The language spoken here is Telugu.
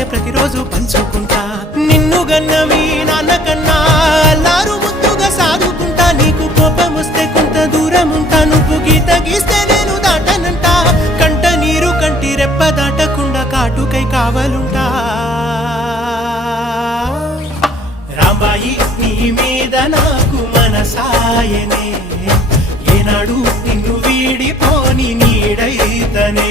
నిన్నే ప్రతిరోజు పంచుకుంటా నిన్ను గన్న మీ నాన్న కన్నా అల్లారు ముద్దుగా సాదుకుంటా నీకు కోపం వస్తే కొంత దూరం ఉంటా నువ్వు గీత గీస్తే నేను దాటనంట కంట నీరు కంటి రెప్ప దాటకుండా కాటుకై కావలుంటా రాంబాయి నీ మీద నాకు మనసాయనే ఏనాడు నిన్ను వీడిపోని నీడైతనే